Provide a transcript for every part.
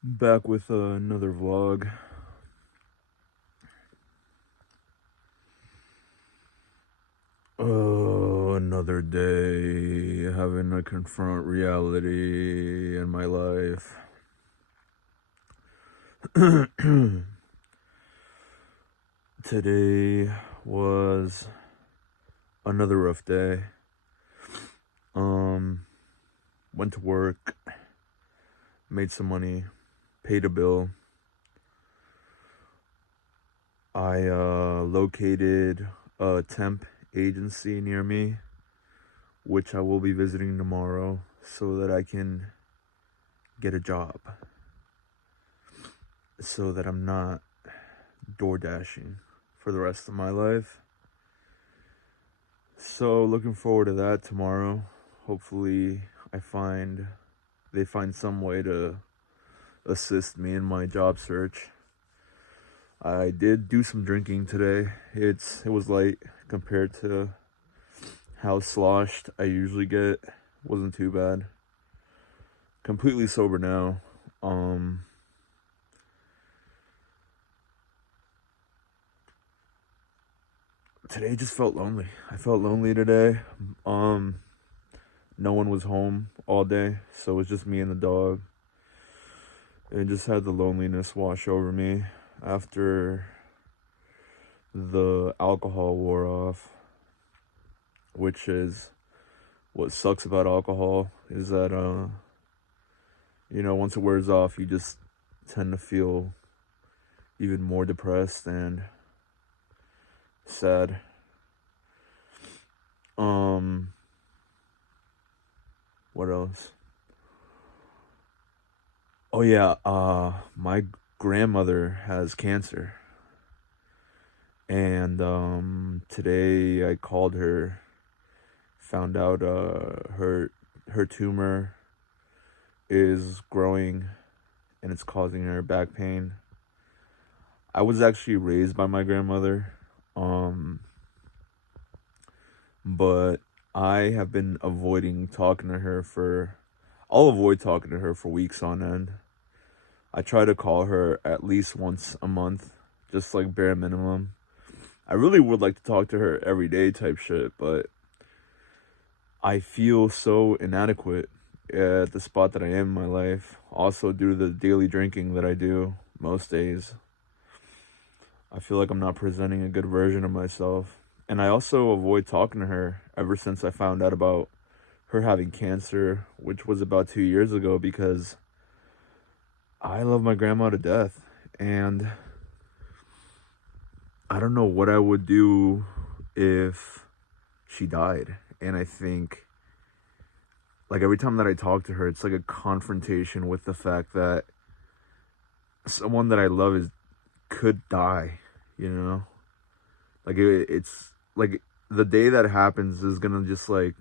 Back with another vlog. Oh, another day having to confront reality in my life. Today was another rough day. Went to work, made some money, paid a bill. I located a temp agency near me, which I will be visiting tomorrow so that I can get a job, so that I'm not door dashing for the rest of my life. So looking forward to that tomorrow. Hopefully they find some way to assist me in my job search. I did do some drinking today. It was light compared to how sloshed I usually get. Wasn't too bad. Completely sober now. Today just felt lonely. I felt lonely today. No one was home all day, so it was just me and the dog. And just had the loneliness wash over me after the alcohol wore off, which is what sucks about alcohol, is that once it wears off, you just tend to feel even more depressed and sad. What else? Oh yeah, my grandmother has cancer. And today I called her, found out her tumor is growing and it's causing her back pain. I was actually raised by my grandmother, but I have been avoiding talking to her I'll avoid talking to her for weeks on end. I try to call her at least once a month, just like bare minimum. I really would like to talk to her every day type shit, but I feel so inadequate at the spot that I am in my life. Also, due to the daily drinking that I do most days, I feel like I'm not presenting a good version of myself. And I also avoid talking to her ever since I found out about her having cancer, which was about 2 years ago, because I love my grandma to death. And I don't know what I would do if she died. And I think, like, every time that I talk to her, it's like a confrontation with the fact that someone that I love could die, you know? Like, it's like the day that happens is gonna just like,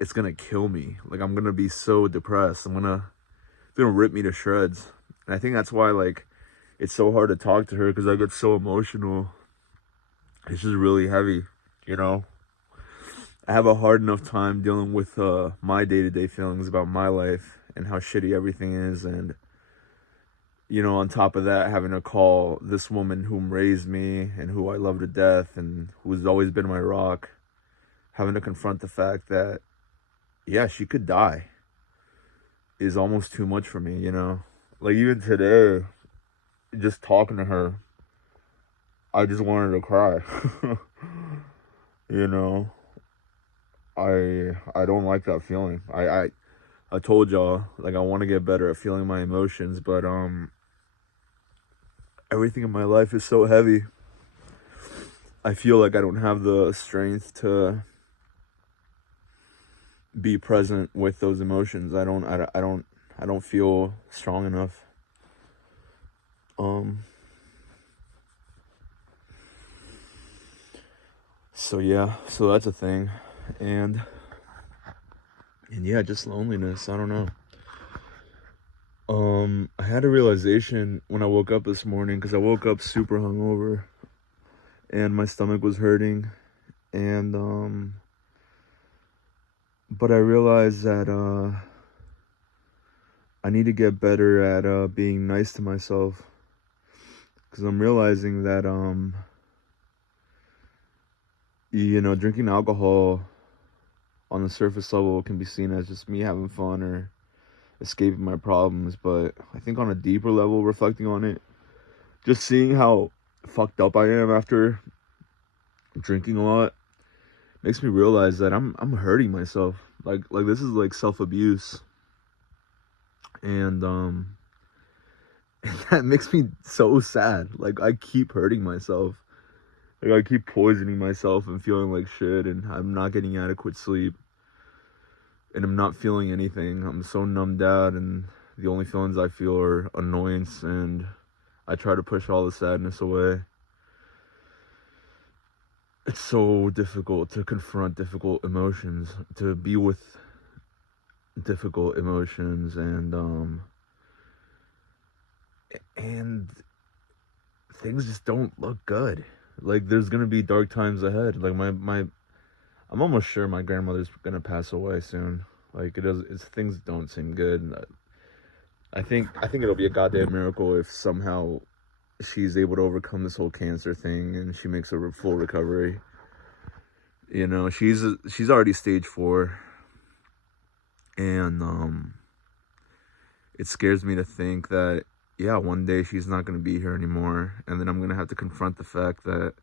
it's gonna kill me. Like, I'm gonna be so depressed. It's gonna rip me to shreds. And I think that's why, like, it's so hard to talk to her, because I get so emotional. It's just really heavy, you know? I have a hard enough time dealing with my day-to-day feelings about my life and how shitty everything is. And, on top of that, having to call this woman whom raised me and who I love to death and who's always been my rock, having to confront the fact that, yeah, she could die, is almost too much for me, Like, even today, just talking to her, I just wanted to cry. you know I don't like that feeling. I told y'all, like, I want to get better at feeling my emotions, but everything in my life is so heavy. I feel like I don't have the strength to be present with those emotions. I don't feel strong enough. So yeah, so that's a thing. And yeah, just loneliness. I don't know. I had a realization when I woke up this morning, because I woke up super hungover and my stomach was hurting, and but I realized that I need to get better at being nice to myself, because I'm realizing that drinking alcohol on the surface level can be seen as just me having fun or escaping my problems, but I think on a deeper level, reflecting on it, just seeing how fucked up I am after drinking a lot makes me realize that I'm hurting myself. Like this is like self-abuse, and that makes me so sad. Like I keep hurting myself. Like I keep poisoning myself and feeling like shit, and I'm not getting adequate sleep, and I'm not feeling anything. I'm so numbed out, and the only feelings I feel are annoyance, and I try to push all the sadness away. It's so difficult to confront difficult emotions, to be with difficult emotions, and things just don't look good. Like there's gonna be dark times ahead. Like I'm almost sure my grandmother's gonna pass away soon. Like things don't seem good. I think it'll be a goddamn miracle if somehow she's able to overcome this whole cancer thing and she makes a full recovery. She's already stage 4, and it scares me to think that, yeah, one day she's not going to be here anymore, and then I'm going to have to confront the fact that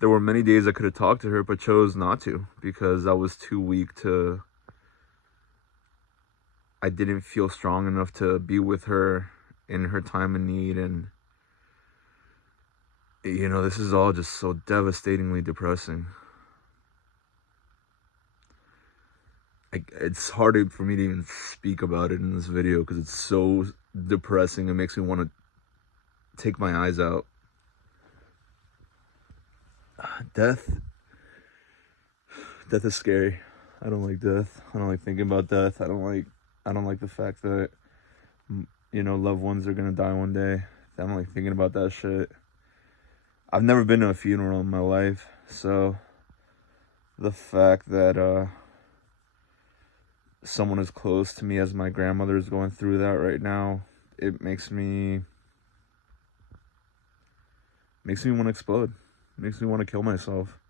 there were many days I could have talked to her but chose not to because I was too weak to. I didn't feel strong enough to be with her in her time of need, and this is all just so devastatingly depressing. It's hard for me to even speak about it in this video because it's so depressing. It makes me want to take my eyes out. Death is scary. I don't like death. I don't like thinking about death. I don't like the fact that loved ones are gonna die one day. I don't like thinking about that shit. I've never been to a funeral in my life, so the fact that someone as close to me as my grandmother is going through that right now, it makes me want to explode. It makes me want to kill myself.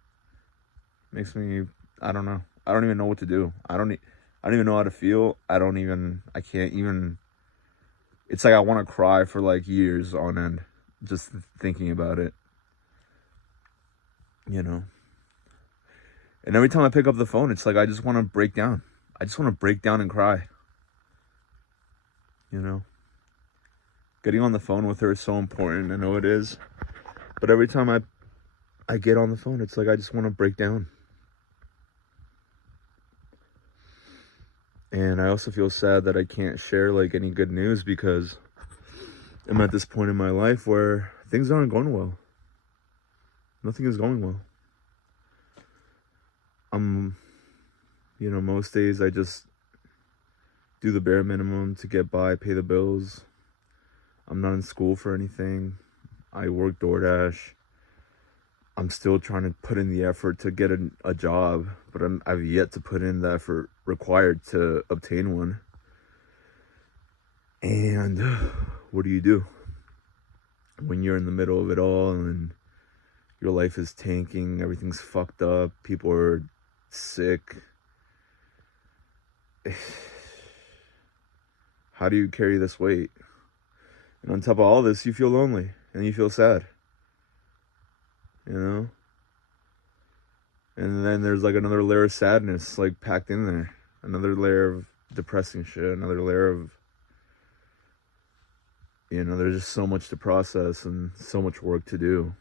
It makes me, I don't know. I don't even know what to do. I don't even know how to feel. I can't even. It's like I want to cry for like years on end just thinking about it. And every time I pick up the phone, it's like I just want to break down. I just want to break down and cry. Getting on the phone with her is so important. I know it is. But every time I get on the phone, it's like I just want to break down. And I also feel sad that I can't share like any good news because I'm at this point in my life where things aren't going well. Nothing is going well. Most days I just do the bare minimum to get by, pay the bills. I'm not in school for anything. I work DoorDash. I'm still trying to put in the effort to get a job, but I've yet to put in the effort required to obtain one. And what do you do when you're in the middle of it all and your life is tanking, everything's fucked up, people are sick? How do you carry this weight? And on top of all this, you feel lonely and you feel sad. And then there's like another layer of sadness like packed in there, another layer of depressing shit, another layer of there's just so much to process and so much work to do.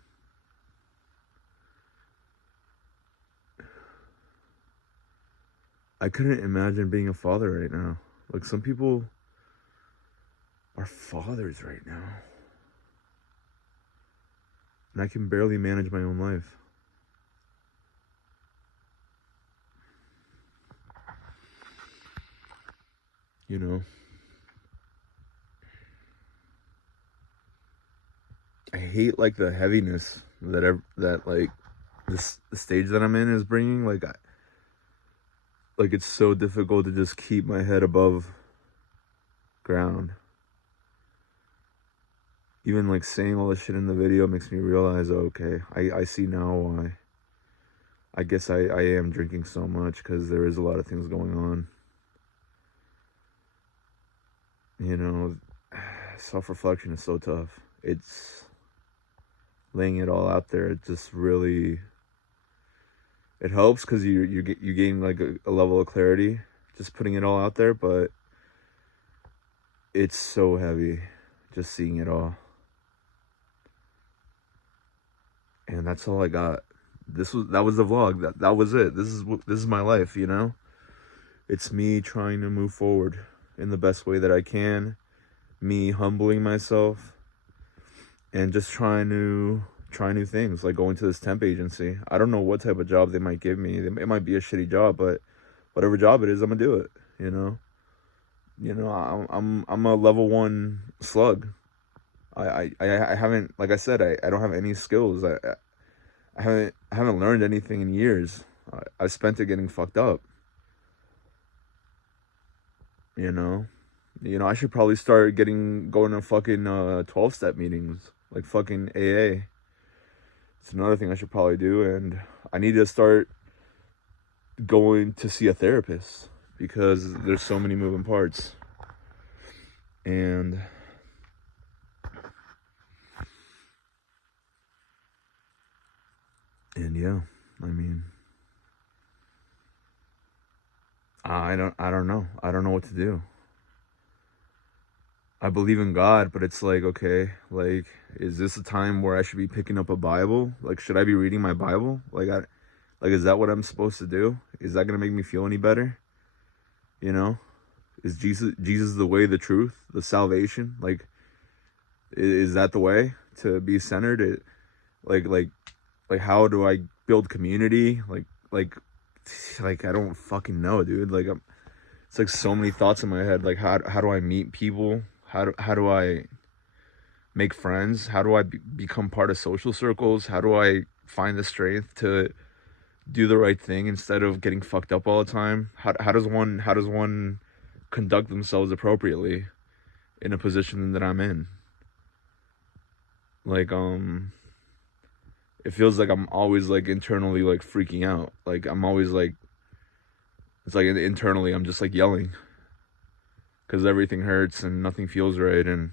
I couldn't imagine being a father right now. Like some people are fathers right now, and I can barely manage my own life. I hate like the heaviness that like the stage that I'm in is bringing. Like it's so difficult to just keep my head above ground. Even like saying all this shit in the video makes me realize, okay, I see now why. I guess I am drinking so much, because there is a lot of things going on. You know, self-reflection is so tough. It's laying it all out there. It just really, it helps because you gain like a level of clarity just putting it all out there, but it's so heavy just seeing it all. And that's all I got. That was the vlog. That was it. This is my life, you know? It's me trying to move forward in the best way that I can. Me humbling myself and just trying to try new things, like going to this temp agency. I don't know what type of job they might give me. It might be a shitty job, but whatever job it is, I'm gonna do it, you know? I'm a level 1 slug. I haven't, like I said, I don't have any skills. I haven't learned anything in years. I spent it getting fucked up. You know, I should probably start going to fucking 12-step meetings, like fucking AA. It's another thing I should probably do, and I need to start going to see a therapist because there's so many moving parts. And yeah, I mean, I don't know. I don't know what to do. I believe in God, but it's like, okay, like, is this a time where I should be picking up a Bible? Like, should I be reading my Bible? Like, is that what I'm supposed to do? Is that gonna make me feel any better? You know, is Jesus the way, the truth, the salvation? Like, is that the way to be centered? Like, how do I build community? Like, I don't fucking know, dude. Like, it's like so many thoughts in my head. Like, how do I meet people? How do I make friends? How do I become part of social circles? How do I find the strength to do the right thing instead of getting fucked up all the time? How does one conduct themselves appropriately in a position that I'm in? Like, it feels like I'm always like internally like freaking out. Like, I'm always like, it's like internally I'm just like yelling because everything hurts and nothing feels right, and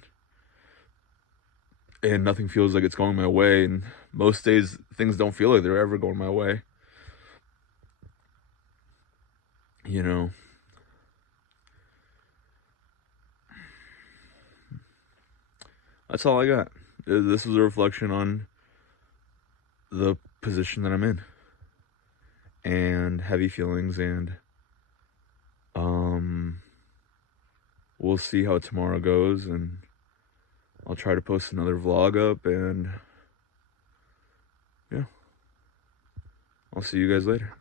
nothing feels like it's going my way, and most days things don't feel like they're ever going my way, you know. That's all I got. This was a reflection on the position that I'm in and heavy feelings, and we'll see how tomorrow goes, and I'll try to post another vlog up, and yeah, I'll see you guys later.